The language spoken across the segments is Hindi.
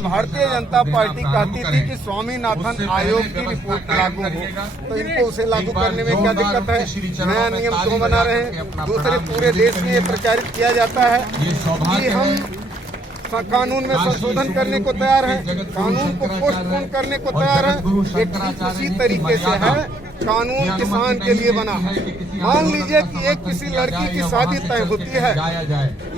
भारतीय जनता पार्टी कहती थी कि स्वामीनाथन आयोग की रिपोर्ट लागू हो, तो इनको उसे लागू करने में क्या दिक्कत है? नया नियम क्यों बना रहे हैं? दूसरे पूरे देश में ये प्रचारित किया जाता है कि हम कानून में संशोधन करने को तैयार हैं, कानून को पोस्टपोन करने को तैयार हैं। ये ठीक उसी तरीके से है, कानून किसान के लिए बना। मान लीजिए कि एक किसी लड़की की शादी तय होती है,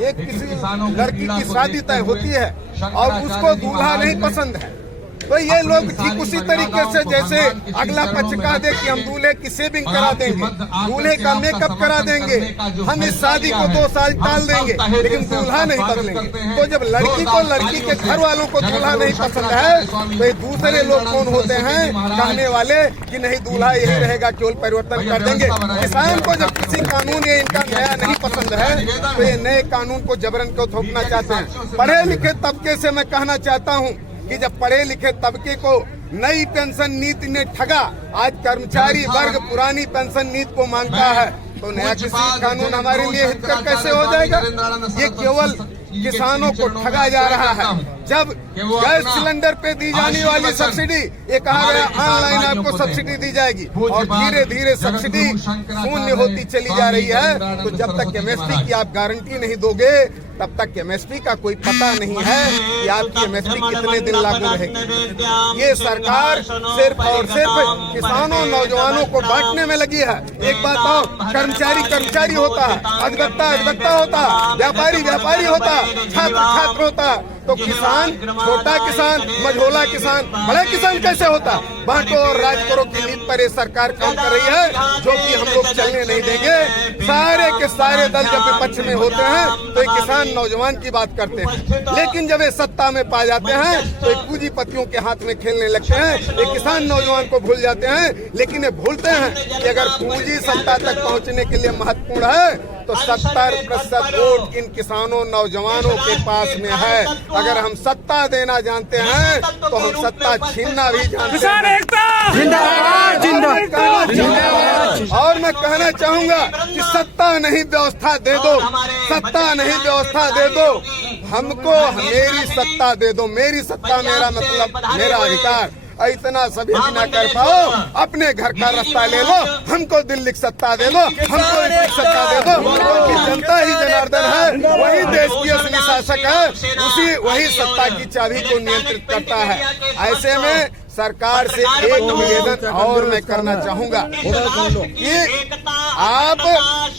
एक किसी लड़की की शादी तय होती है और उसको दूल्हा नहीं पसंद है, तो ये लोग ठीक उसी तरीके से जैसे अगला पक्ष कह दे कि हम दूल्हे की सेविंग करा देंगे, दूल्हे का मेकअप करा देंगे, हम इस शादी को 2 साल टाल देंगे, लेकिन दूल्हा नहीं बदलेंगे। तो जब लड़की को, लड़की के घर वालों को दूल्हा नहीं पसंद है, तो ये दूसरे लोग कौन होते हैं कहने वाले कि नहीं दूल्हा यही रहेगा, केवल परिवर्तन कर देंगे। किसान को जब किसी कानून ये इनका नया नहीं पसंद है, तो ये नए कानून को जबरन को थोपना चाहते हैं। पढ़े लिखे तबके से मैं कहना चाहता हूँ कि जब पढ़े लिखे तबके को नई पेंशन नीति ने ठगा, आज कर्मचारी वर्ग पुरानी पेंशन नीति को मांगता है, तो नया किसी कानून हमारे लिए हितकर कैसे हो जाएगा? ये केवल किसानों को ठगा जा रहा है। जब गैस सिलेंडर पे दी जाने वाली सब्सिडी, ये कहा गया ऑनलाइन आपको सब्सिडी दी जाएगी, और धीरे धीरे सब्सिडी शून्य होती चली जा रही है। तो जब तक एमएसपी की आप गारंटी नहीं दोगे, तब तक एमएसपी का कोई पता नहीं है कि आपकी एमएसपी कितने दिन लागू रहेगी। ये सरकार सिर्फ और सिर्फ किसानों, नौजवानों को बांटने में लगी है। एक बात और, कर्मचारी कर्मचारी होता है, अधिवक्ता अधिवक्ता होता है, व्यापारी व्यापारी होता है, छात्र छात्र होता है, तो किसान, छोटा किसान, मझोला किसान, बड़ा किसान कैसे होता? बांटो और राज करो की नीति पर ये सरकार काम कर रही है, जो कि हम लोग चलने नहीं देंगे। सारे के सारे दल जब विपक्ष में होते हैं तो ये किसान नौजवान की बात करते हैं, लेकिन जब ये सत्ता में पा जाते हैं तो ये पूंजीपतियों के हाथ में खेलने लगते हैं। ये किसान नौजवान को भूल जाते हैं, लेकिन ये भूलते हैं कि अगर पूंजी सत्ता तक पहुँचने के लिए महत्वपूर्ण है, तो 70% वोट इन किसानों नौजवानों के पास में है। अगर हम सत्ता देना जानते हैं तो हम सत्ता छीनना भी जानते हैं। जिंदाबाद जिंदाबाद जिंदाबाद। और मैं कहना चाहूंगा कि सत्ता नहीं व्यवस्था दे दो, सत्ता नहीं व्यवस्था दे दो, हमको मेरी सत्ता दे दो। मेरी सत्ता मेरा मतलब मेरा अधिकार। इतना सभी भी ना कर पाओ, अपने घर का रास्ता ले लो, हमको दिल्ली की सत्ता दे दो, हमको इनकी सत्ता दे दो, क्योंकि जनता ही जनार्दन है, वही देश की असली शासक है, वही सत्ता की चाबी को नियंत्रित करता है। ऐसे में सरकार से एक निवेदन और मैं करना चाहूंगा कि आप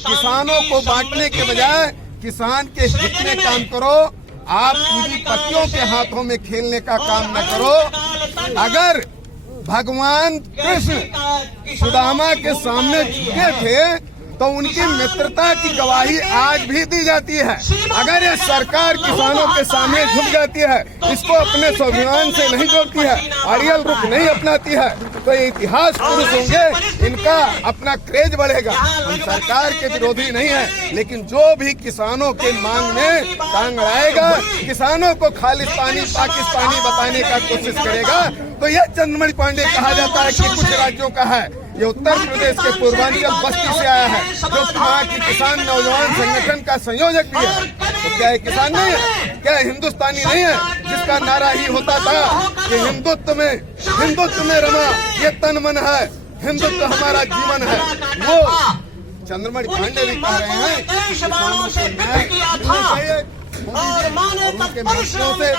किसानों को बांटने के बजाय किसान के हित में काम करो। आप पूंजीपतियों के हाथों में खेलने का काम न करो। अगर भगवान कृष्ण सुदामा के सामने झुके थे तो उनकी मित्रता की गवाही आज भी दी जाती है। अगर ये सरकार किसानों के सामने झुक जाती है, इसको अपने स्वाभिमान से नहीं जोड़ती है, अड़ियल रुख नहीं अपनाती है, तो ये इतिहास पुरुष होंगे, इनका अपना क्रेज बढ़ेगा। हम सरकार के विरोधी नहीं है, लेकिन जो भी किसानों के मांग में टांग अड़ाएगा, किसानों को खालिस्तानी पाकिस्तानी बताने का कोशिश करेगा, तो यह चंद्रमणि पांडे कहा जाता है कि कुछ राज्यों का है। ये उत्तर प्रदेश के पूर्वांचल बस्ती से आया है, जो वहाँ की किसान नौजवान संगठन का संयोजक भी है। तो क्या ये किसान नहीं है? क्या हिंदुस्तानी नहीं है? जिसका नारा ही होता था कि हिंदुत्व में रमा ये तन मन है, हिंदुत्व हमारा जीवन है। वो चंद्रमणि पांडे भी कह रहे हैं किसानों से न्याय मिलना चाहिए। उनके मंत्रियों से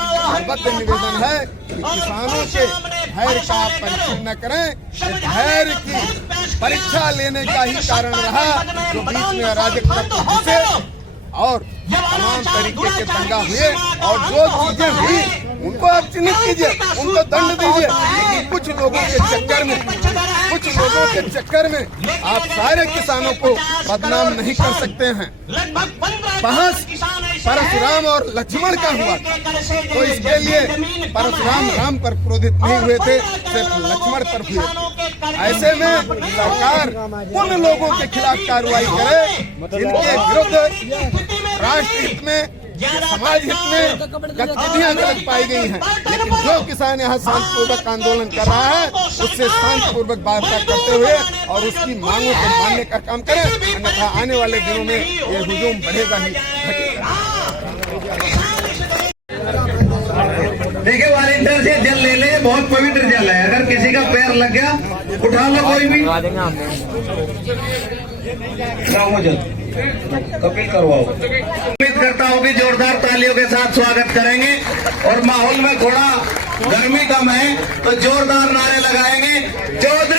बद्ध निवेदन है कि किसानों के धैर्य का परीक्षण न करें। धैर्य की परीक्षा लेने का ही कारण रहा जो बीच में अराजक तत्व घुसे और तमाम तरीके के दंगा हुए, और जो चीजें हुई उनको आप चिन्हित कीजिए, उनको दंड दीजिए। लेकिन कुछ लोगों के चक्कर में आप सारे किसानों को बदनाम नहीं कर सकते हैं। बहस परशुराम और लक्ष्मण का हुआ, तो इसके लिए परशुराम राम पर क्रोधित नहीं हुए थे, सिर्फ लक्ष्मण पर हुए। ऐसे में सरकार उन लोगों के खिलाफ कार्रवाई करे जिनके विरुद्ध राष्ट्र हित में, समाज हित में गतिविधियां गलत पाई गई हैं। लेकिन जो किसान यहाँ शांतिपूर्वक आंदोलन कर रहा है, उससे शांतिपूर्वक वार्ता करते हुए और उसकी मांगों को मानने का काम करें, अन्यथा आने वाले दिनों में ये हुजूम बढ़ेगा ही घटेगा। ये बहुत पवित्र जल है, अगर किसी का पैर लग गया उठा लो कोई भी, कपिल करवाओ। उम्मीद करता हूँ कि जोरदार तालियों के साथ स्वागत करेंगे और माहौल में थोड़ा गर्मी कम है तो जोरदार नारे लगाएंगे। चौधरी